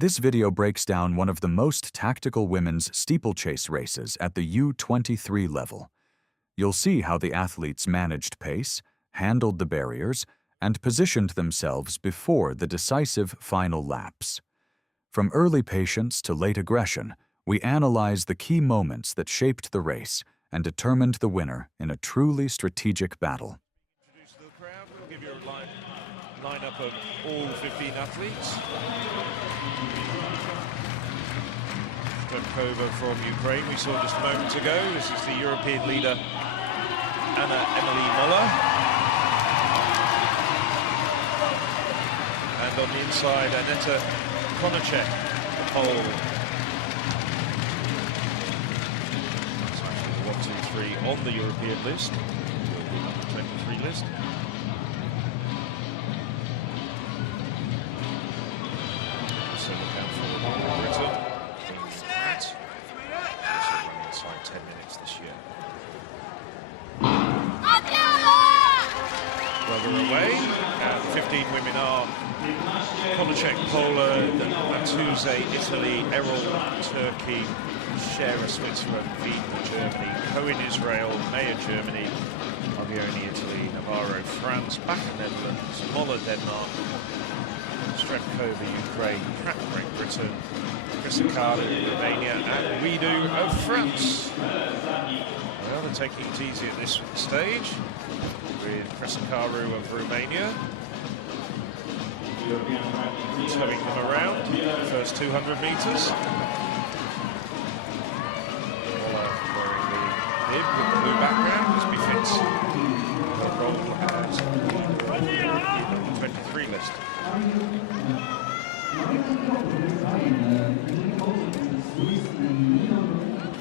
This video breaks down one of the most tactical women's steeplechase races at the U23 level. You'll see how the athletes managed pace, handled the barriers, and positioned themselves before the decisive final laps. From early patience to late aggression, we analyze the key moments that shaped the race and determined the winner in a truly strategic battle. Introduce the crowd. We'll give you a lineup of all 15 athletes. Steeplechase from Ukraine, we saw just a moment ago. This is the European leader, Emily Muller. And on the inside, Aneta Konachek, the Pole. That's actually the 1, 2, 3 on the European list, the 23 list. So look out for Britain. Inside 10 minutes this year. Further away, and 15 women are Konachek, Poland, Matuze, Italy, Errol, Turkey, Scherer, Switzerland, Wien, Germany, Cohen, Israel, Mayer, Germany, Argioni, Italy, Navarro, France, Bakker, Netherlands, Moller, Denmark, Steeplechase, Ukraine, Pratt, Great Britain, Bydgoszcz, Romania, and Bydgoszcz of France. Well, they're taking it easy at this stage with Bydgoszcz of Romania towing them around the first 200 metres. Wearing the bib with the blue background as befits the role as 23 list.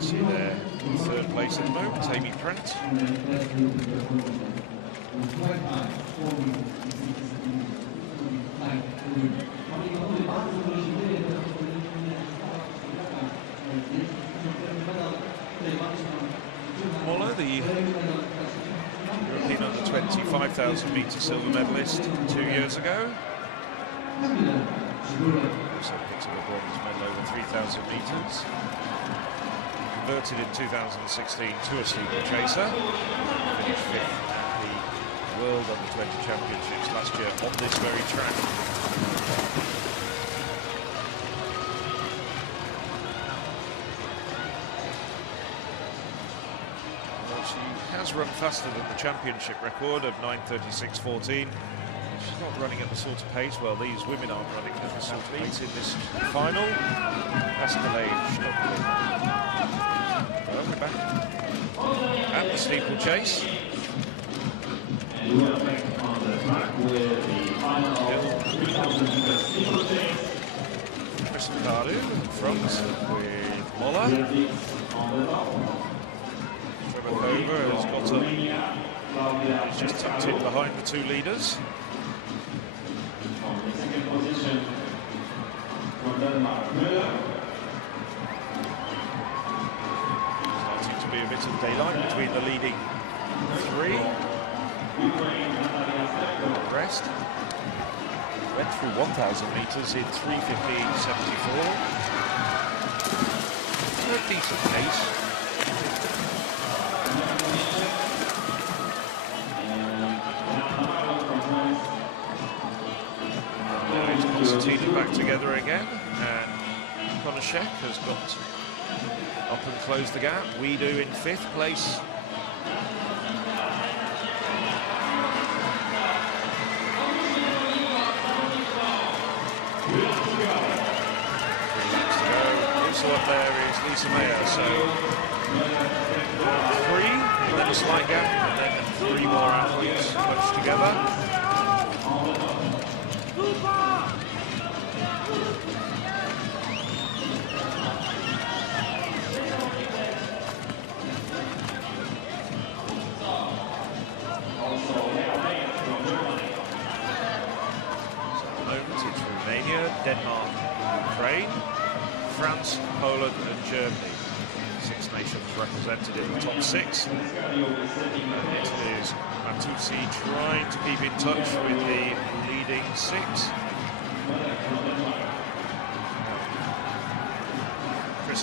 See there, third place at the moment, Amy Prent. Muller, the European under-20 5,000 metre silver medalist 2 years ago. Also picked up a bronze medal over 3,000 metres. Converted in 2016 to a steeplechaser. Finished 5th at the World Under-20 Championships last year on this very track. Well, she has run faster than the championship record of 9:36.14. She's not running at the sort of pace, well, these women aren't running at the sort of pace in this final. Escalade, well, we're back at the steeplechase. Bydgoszcz in front with Muller. Steeplechase has got up. He's just tucked in behind the two leaders. Starting to be a bit of daylight between the leading three. Rest. Went through 1,000 metres in 3:15.74. A decent pace. Concertina back together again, and Konachek has got up and closed the gap. Bydgoszcz in 5th place. Also up there is Lisa Mayer, so 3, and then a slight gap, and then 3 more athletes close together. It's Romania, Denmark, Ukraine, France, Poland and Germany. 6 nations represented in the top 6. And it is Matuze trying to keep in touch with the leading 6.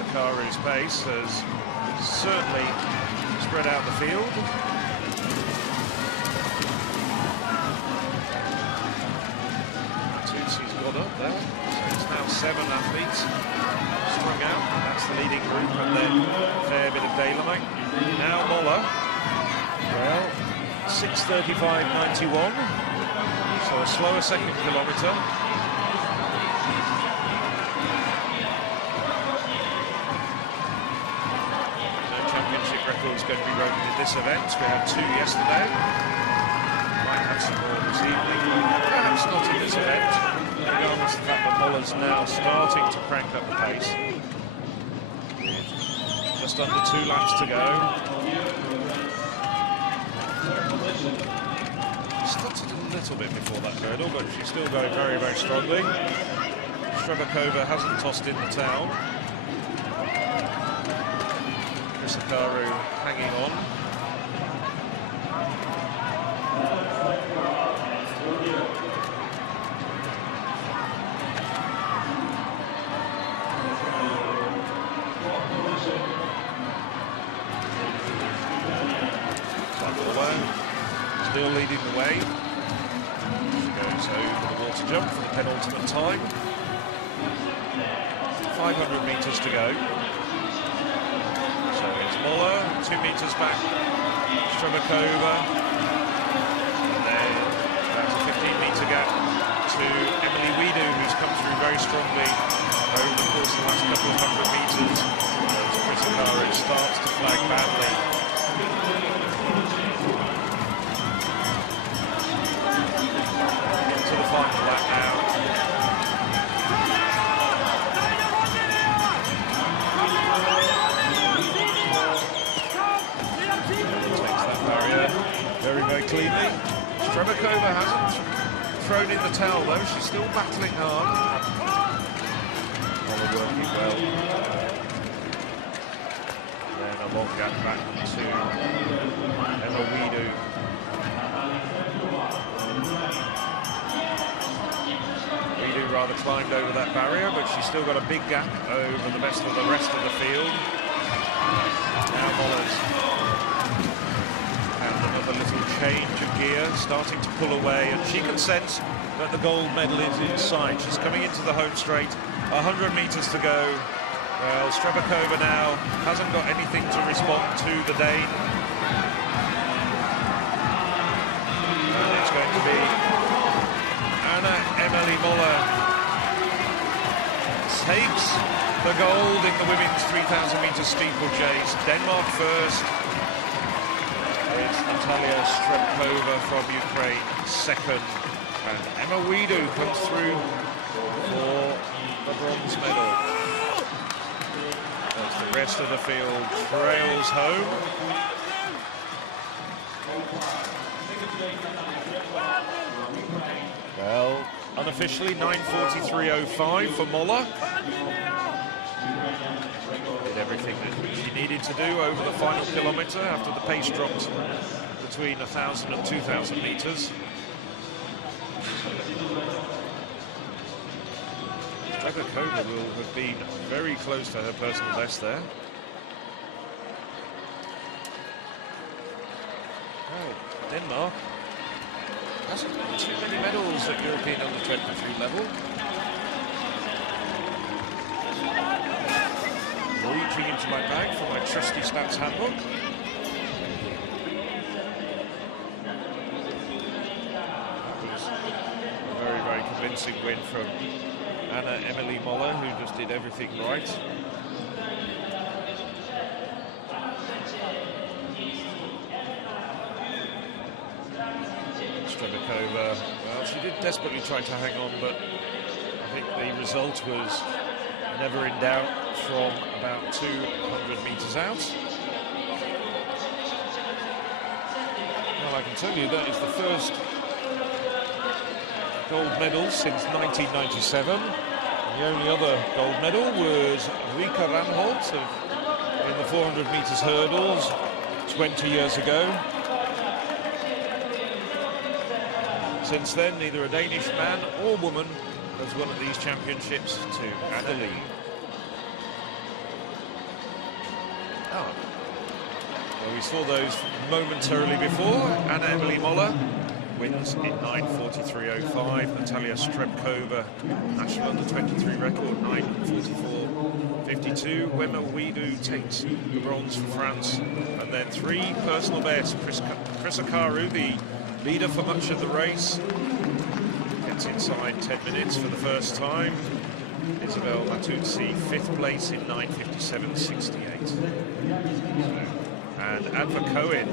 Akaru's pace has certainly spread out the field. Tutsi's got up there, so it's now 7 athletes strung out. That's the leading group, and then a fair bit of daylight. Now Moller, well, 6:35.91, so a slower second kilometre. Records going to be broken in this event. We had 2 yesterday. Might have some more this evening. Perhaps not in this event, regardless of the fact that Muller's now starting to crank up the pace. Just under 2 laps to go. Stuttered a little bit before that hurdle, but she's still going very, very strongly. Steeplechase hasn't tossed in the towel. Akaru hanging on. Still leading the way. She goes over the water jump for the penultimate time. 500 metres to go. Moller, 2 metres back, Steeplechase, and then that's a 15-metre gap to Emily Wiedu, who's come through very strongly over the course of the last couple of 100 metres. As Akaru starts to flag badly. Into the final lap now. Very cleanly. Steeplechase hasn't thrown in the towel though, she's still battling hard. Moller working well. Then a long gap back to Emma Wiedu. Wiedu rather climbed over that barrier, but she's still got a big gap over the rest of the field. Now Moller's a little change of gear, starting to pull away, and she can sense that the gold medal is in sight. She's coming into the home straight, 100 metres to go. Well, Steeplechase now hasn't got anything to respond to the Dane. And it's going to be Emily Moller takes the gold in the women's 3,000 metre steeplechase. Denmark first. It's Natalia Steeplechase from Ukraine second, and Emma Wiedu comes through for the bronze medal. As the rest of the field trails home. Well, unofficially 9:43.05 for Moller. Everything that she needed to do over the final kilometre after the pace dropped between 1,000 and 2,000 metres. Bydgoszcz will have been very close to her personal best there. Oh, Denmark hasn't got too many medals at European U23 level. Reaching into my bag for my trusty stats handbook. That was a very, very convincing win from Emily Moller, who just did everything right. Steeplechase, well, she did desperately try to hang on, but I think the result was never in doubt from about 200 metres out. Well, I can tell you that is the first gold medal since 1997. And the only other gold medal was Rika Ranholt in the 400 metres hurdles 20 years ago. Since then, neither a Danish man or woman has won at these championships to Anna Lee. Well, we saw those momentarily before. Anna Emily Moller wins in 9:43.05. Natalia Strebkova, national under-23 record, 9:44.52. Wema Widu takes the bronze for France. And then three personal bests. Chris Akaru, the leader for much of the race, gets inside 10 minutes for the first time. Isabel Matuzzi, 5th place in 9:57.68. And Adva Cohen.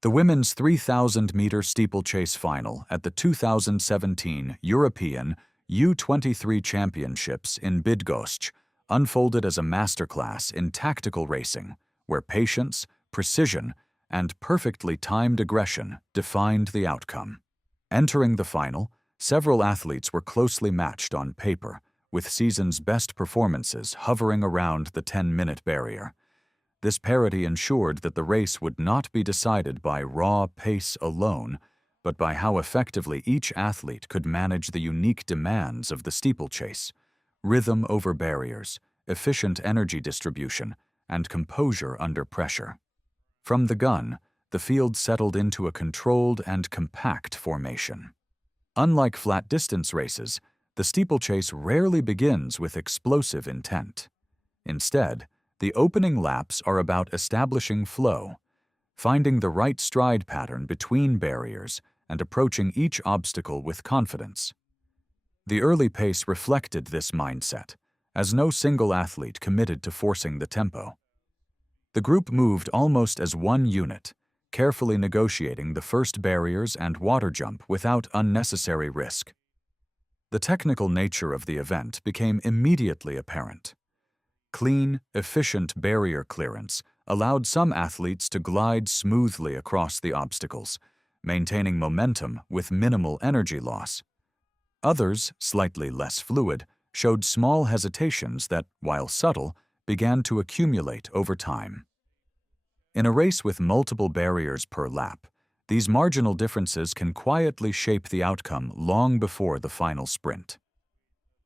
The women's 3,000-meter steeplechase final at the 2017 European U23 Championships in Bydgoszcz unfolded as a masterclass in tactical racing, where patience, precision, and perfectly timed aggression defined the outcome. Entering the final, several athletes were closely matched on paper, with season's best performances hovering around the 10-minute barrier. This parity ensured that the race would not be decided by raw pace alone, but by how effectively each athlete could manage the unique demands of the steeplechase: rhythm over barriers, efficient energy distribution, and composure under pressure. From the gun, the field settled into a controlled and compact formation. Unlike flat-distance races, the steeplechase rarely begins with explosive intent. Instead, the opening laps are about establishing flow, finding the right stride pattern between barriers, and approaching each obstacle with confidence. The early pace reflected this mindset, as no single athlete committed to forcing the tempo. The group moved almost as one unit, carefully negotiating the first barriers and water jump without unnecessary risk. The technical nature of the event became immediately apparent. Clean, efficient barrier clearance allowed some athletes to glide smoothly across the obstacles, maintaining momentum with minimal energy loss. Others, slightly less fluid, showed small hesitations that, while subtle, began to accumulate over time. In a race with multiple barriers per lap, these marginal differences can quietly shape the outcome long before the final sprint.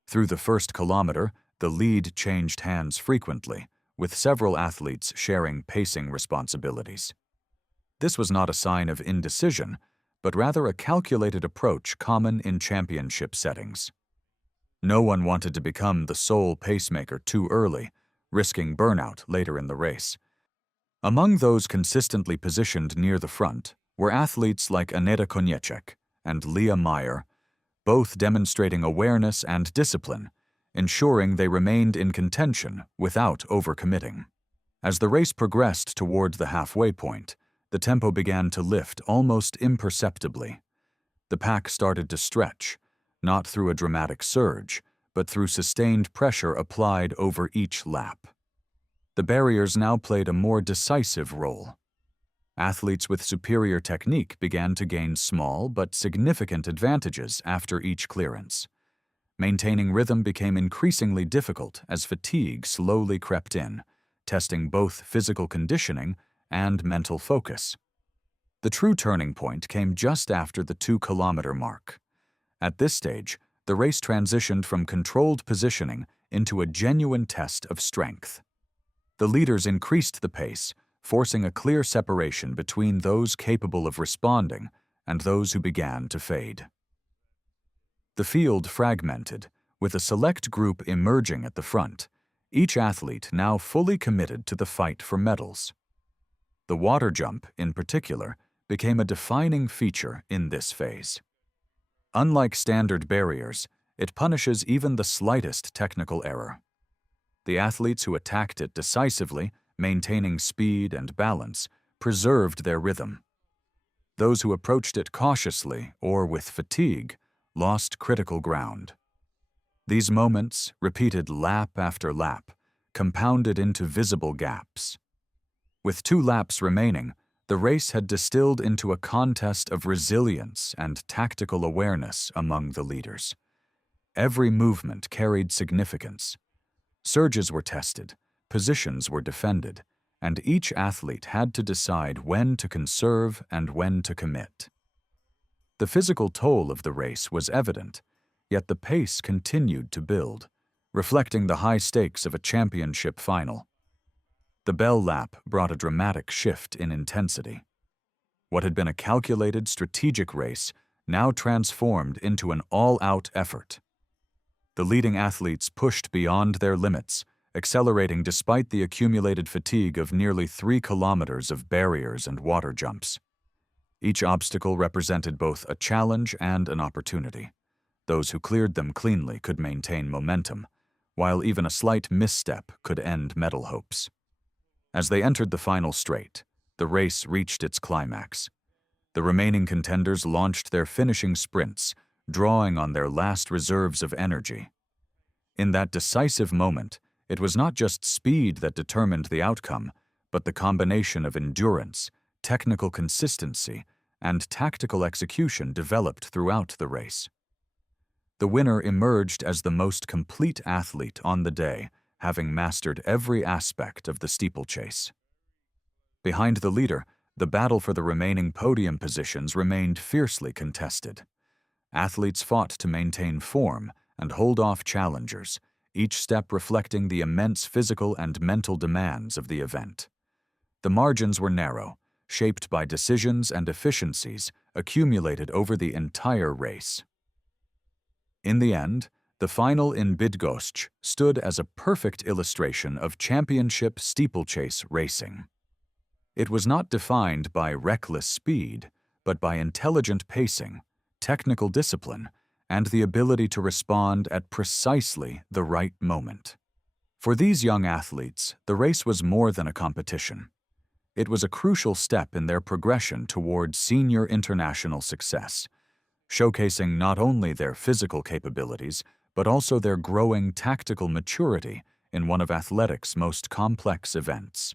Through the first kilometer, the lead changed hands frequently, with several athletes sharing pacing responsibilities. This was not a sign of indecision, but rather a calculated approach common in championship settings. No one wanted to become the sole pacemaker too early, risking burnout later in the race. Among those consistently positioned near the front were athletes like Aneta Konieczek and Leah Meyer, both demonstrating awareness and discipline, ensuring they remained in contention without overcommitting. As the race progressed toward the halfway point, the tempo began to lift almost imperceptibly. The pack started to stretch, not through a dramatic surge, but through sustained pressure applied over each lap. The barriers now played a more decisive role. Athletes with superior technique began to gain small but significant advantages after each clearance. Maintaining rhythm became increasingly difficult as fatigue slowly crept in, testing both physical conditioning and mental focus. The true turning point came just after the 2-kilometer mark. At this stage, the race transitioned from controlled positioning into a genuine test of strength. The leaders increased the pace, forcing a clear separation between those capable of responding and those who began to fade. The field fragmented, with a select group emerging at the front, each athlete now fully committed to the fight for medals. The water jump, in particular, became a defining feature in this phase. Unlike standard barriers, it punishes even the slightest technical error. The athletes who attacked it decisively, maintaining speed and balance, preserved their rhythm. Those who approached it cautiously or with fatigue lost critical ground. These moments, repeated lap after lap, compounded into visible gaps. With 2 laps remaining, the race had distilled into a contest of resilience and tactical awareness among the leaders. Every movement carried significance. Surges were tested, positions were defended, and each athlete had to decide when to conserve and when to commit. The physical toll of the race was evident, yet the pace continued to build, reflecting the high stakes of a championship final. The bell lap brought a dramatic shift in intensity. What had been a calculated, strategic race now transformed into an all-out effort. The leading athletes pushed beyond their limits, accelerating despite the accumulated fatigue of nearly 3 kilometers of barriers and water jumps. Each obstacle represented both a challenge and an opportunity. Those who cleared them cleanly could maintain momentum, while even a slight misstep could end medal hopes. As they entered the final straight, the race reached its climax. The remaining contenders launched their finishing sprints, drawing on their last reserves of energy. In that decisive moment, it was not just speed that determined the outcome, but the combination of endurance, technical consistency, and tactical execution developed throughout the race. The winner emerged as the most complete athlete on the day, having mastered every aspect of the steeplechase. Behind the leader, the battle for the remaining podium positions remained fiercely contested. Athletes fought to maintain form and hold off challengers, each step reflecting the immense physical and mental demands of the event. The margins were narrow, shaped by decisions and efficiencies accumulated over the entire race. In the end, the final in Bydgoszcz stood as a perfect illustration of championship steeplechase racing. It was not defined by reckless speed, but by intelligent pacing, technical discipline, and the ability to respond at precisely the right moment. For these young athletes, the race was more than a competition. It was a crucial step in their progression toward senior international success, showcasing not only their physical capabilities, but also their growing tactical maturity in one of athletics' most complex events.